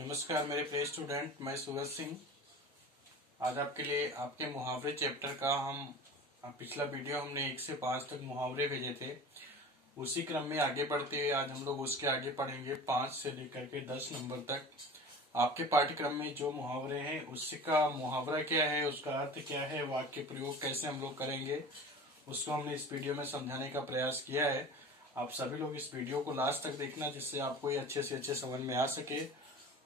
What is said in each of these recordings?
नमस्कार मेरे प्रिय स्टूडेंट, मैं सूरज सिंह। आज आपके लिए आपके मुहावरे चैप्टर का पिछला वीडियो हमने 1 से 5 तक मुहावरे भेजे थे। उसी क्रम में आगे बढ़ते हुए आज हम लोग उसके आगे पढ़ेंगे 5 से लेकर के 10 नंबर तक। आपके पाठ्यक्रम में जो मुहावरे हैं उसका मुहावरा क्या है, उसका अर्थ क्या है, वाक्य प्रयोग कैसे हम लोग करेंगे, उसको हमने इस वीडियो में समझाने का प्रयास किया है। आप सभी लोग इस वीडियो को लास्ट तक देखना, जिससे आपको ये अच्छे से अच्छे समझ में आ सके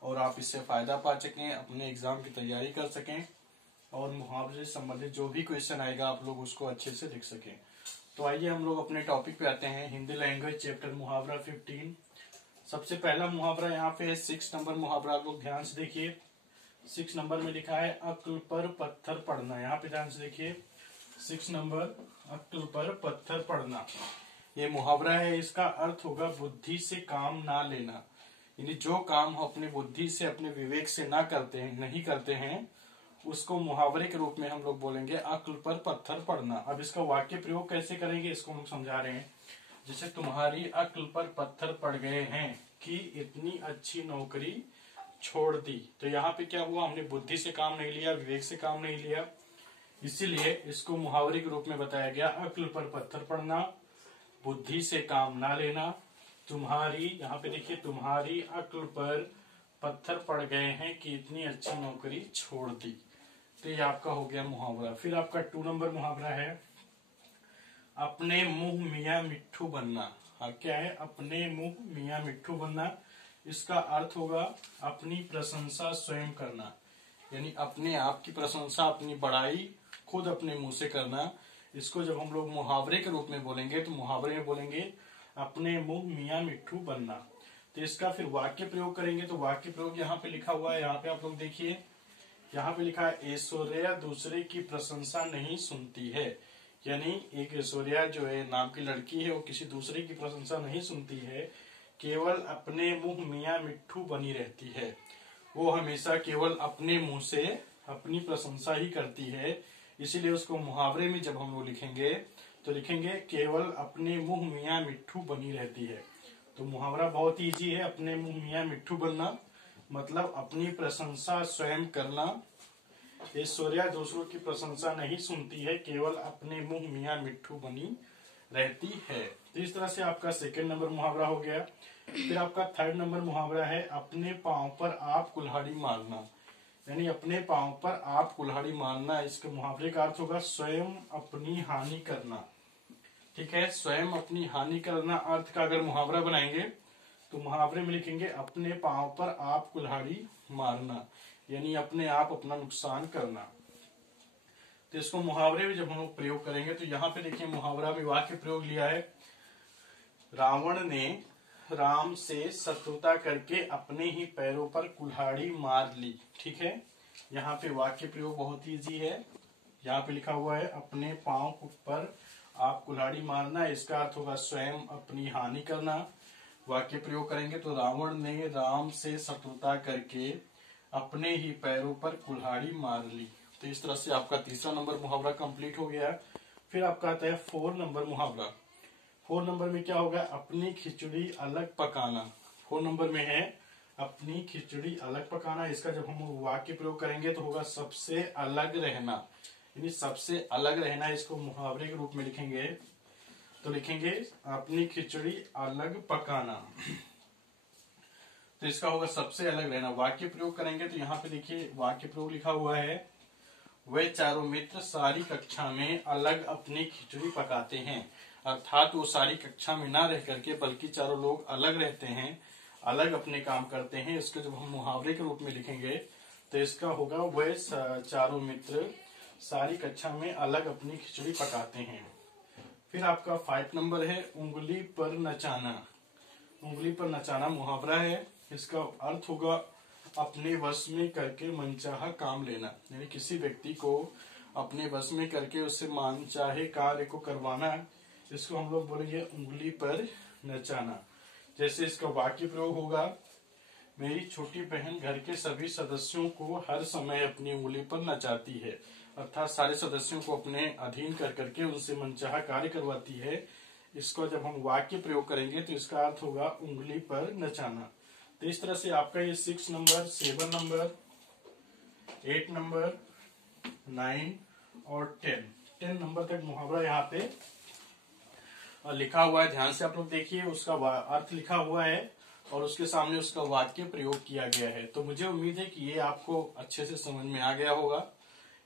और आप इससे फायदा पा सकें, अपने एग्जाम की तैयारी कर सकें और मुहावरे से संबंधित जो भी क्वेश्चन आएगा आप लोग उसको अच्छे से लिख सकें। तो आइए हम लोग अपने टॉपिक पे आते हैं। हिंदी लैंग्वेज चैप्टर मुहावरा 15। सबसे पहला मुहावरा यहाँ पे है 6 नंबर मुहावरा। आप लोग ध्यान से देखिए। 6 नंबर में लिखा है अक्ल पर पत्थर पड़ना। यहाँ पे ध्यान से देखिए, 6 नंबर, अक्ल पर पत्थर पड़ना। ये मुहावरा है। इसका अर्थ होगा बुद्धि से काम ना लेना। यानी जो काम हम अपने बुद्धि से, अपने विवेक से नहीं करते हैं उसको मुहावरे के रूप में हम लोग बोलेंगे अक्ल पर पत्थर पड़ना। अब इसका वाक्य प्रयोग कैसे करेंगे इसको हम लोग समझा रहे हैं। जैसे तुम्हारी अक्ल पर पत्थर पड़ गए हैं कि इतनी अच्छी नौकरी छोड़ दी। तो यहाँ पे क्या हुआ, हमने बुद्धि से काम नहीं लिया, विवेक से काम नहीं लिया, इसीलिए इसको मुहावरे के रूप में बताया गया अक्ल पर पत्थर पड़ना, बुद्धि से काम ना लेना। तुम्हारी, यहाँ पे देखिए, तुम्हारी अक्ल पर पत्थर पड़ गए हैं कि इतनी अच्छी नौकरी छोड़ दी। तो ये आपका हो गया मुहावरा। फिर आपका 2 नंबर मुहावरा है अपने मुंह मियाँ मिट्ठू बनना। अब क्या है, अपने मुंह मियाँ मिट्ठू बनना। इसका अर्थ होगा अपनी प्रशंसा स्वयं करना। यानी अपने आप की प्रशंसा, अपनी बड़ाई खुद अपने मुंह से करना। इसको जब हम लोग मुहावरे के रूप में बोलेंगे तो मुहावरे में बोलेंगे अपने मुंह मियाँ मिट्ठू बनना। तो इसका फिर वाक्य प्रयोग करेंगे तो वाक्य प्रयोग यहाँ पे लिखा हुआ है। यहाँ पे आप लोग देखिए, यहाँ पे लिखा है ऐश्वर्या दूसरे की प्रशंसा नहीं सुनती है। यानी एक ऐश्वर्या जो है नाम की लड़की है, वो किसी दूसरे की प्रशंसा नहीं सुनती है, केवल अपने मुंह मियाँ मिट्ठू बनी रहती है। वो हमेशा केवल अपने मुंह से अपनी प्रशंसा ही करती है। इसीलिए उसको मुहावरे में जब हम लोग लिखेंगे तो लिखेंगे केवल अपने मुंह मियाँ मिट्ठू बनी रहती है। तो मुहावरा बहुत इजी है। अपने मुंह मियाँ मिट्ठू बनना मतलब अपनी प्रशंसा स्वयं करना। ऐश्वर्या दूसरों की प्रशंसा नहीं सुनती है, केवल अपने मुंह मियाँ मिट्ठू बनी रहती है। तो इस तरह से आपका 2nd नंबर मुहावरा हो गया। फिर आपका 3rd नंबर मुहावरा है अपने पांव पर आप कुल्हाड़ी मारना। यानी अपने पांव पर आप कुल्हाड़ी मारना। इसके मुहावरे का अर्थ होगा स्वयं अपनी हानि करना। ठीक है, स्वयं अपनी हानि करना अर्थ का अगर मुहावरा बनाएंगे तो मुहावरे में लिखेंगे अपने पांव पर आप कुल्हाड़ी मारना, यानी अपने आप अपना नुकसान करना। तो इसको मुहावरे में जब हम लोग प्रयोग करेंगे तो यहाँ पे देखिए मुहावरा में वाक्य प्रयोग लिया है रावण ने राम से शत्रुता करके अपने ही पैरों पर कुल्हाड़ी मार ली। ठीक है, यहाँ पे वाक्य प्रयोग बहुत ईजी है। यहाँ पे लिखा हुआ है अपने पांव पर आप कुल्हाड़ी मारना। इसका अर्थ होगा स्वयं अपनी हानि करना। वाक्य प्रयोग करेंगे तो रावण ने राम से शत्रुता करके अपने ही पैरों पर कुल्हाड़ी मार ली। तो इस तरह से आपका 3रा नंबर मुहावरा कंप्लीट हो गया। फिर आपका आता है 4 नंबर मुहावरा। 4 नंबर में क्या होगा, अपनी खिचड़ी अलग पकाना। 4 नंबर में है अपनी खिचड़ी अलग पकाना। इसका जब हम वाक्य प्रयोग करेंगे तो होगा सबसे अलग रहना। यानी सबसे अलग रहना, इसको मुहावरे के रूप में लिखेंगे तो लिखेंगे अपनी खिचड़ी अलग पकाना। तो इसका होगा सबसे अलग रहना। वाक्य प्रयोग करेंगे तो यहाँ पे देखिए वाक्य प्रयोग लिखा हुआ है वे चारों मित्र सारी कक्षा में अलग अपनी खिचड़ी पकाते हैं। अर्थात वो सारी कक्षा में ना रह करके बल्कि चारों लोग अलग रहते हैं, अलग अपने काम करते हैं। इसको जब हम मुहावरे के रूप में लिखेंगे तो इसका होगा वे चारों मित्र सारी कक्षा में अलग अपनी खिचड़ी पकाते हैं। फिर आपका 5 नंबर है उंगली पर नचाना। उंगली पर नचाना मुहावरा है। इसका अर्थ होगा अपने वश में करके मनचाहा काम लेना। यानी किसी व्यक्ति को अपने वश में करके उससे मनचाहे कार्य को करवाना, इसको हम लोग बोलेंगे उंगली पर नचाना। जैसे इसका वाक्य प्रयोग होगा मेरी छोटी बहन घर के सभी सदस्यों को हर समय अपनी उंगली पर नचाती है। अर्थात सारे सदस्यों को अपने अधीन कर करके उनसे मनचाहा कार्य करवाती है। इसको जब हम वाक्य प्रयोग करेंगे तो इसका अर्थ होगा उंगली पर नचाना। तो इस तरह से आपका ये 6 नंबर, 7 नंबर, 8 नंबर, 9 और 10 नंबर तक मुहावरा यहाँ पे लिखा हुआ है। ध्यान से आप लोग देखिए, उसका अर्थ लिखा हुआ है और उसके सामने उसका वाक्य प्रयोग किया गया है। तो मुझे उम्मीद है कि ये आपको अच्छे से समझ में आ गया होगा।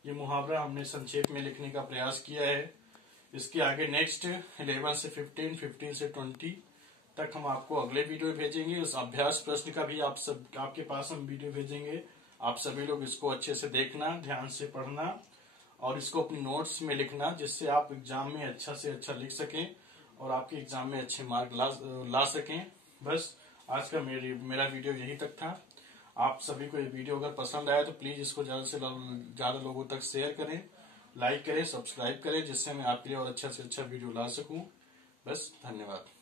ये मुहावरा हमने संक्षेप में लिखने का प्रयास किया है। इसके आगे नेक्स्ट 11 से 15, 15 से 20 तक हम आपको अगले वीडियो भेजेंगे। उस अभ्यास प्रश्न का भी आपके पास हम वीडियो भेजेंगे। आप सभी लोग इसको अच्छे से देखना, ध्यान से पढ़ना और इसको अपनी नोट्स में लिखना, जिससे आप एग्जाम में अच्छा से अच्छा लिख सकें और आपके एग्जाम में अच्छे मार्क ला सकें। बस आज का मेरा वीडियो यही तक था। आप सभी को ये वीडियो अगर पसंद आया तो प्लीज इसको ज्यादा से ज्यादा लोगों तक शेयर करें, लाइक करें, सब्सक्राइब करें, जिससे मैं आपके लिए और अच्छा से अच्छा वीडियो ला सकूं। बस धन्यवाद।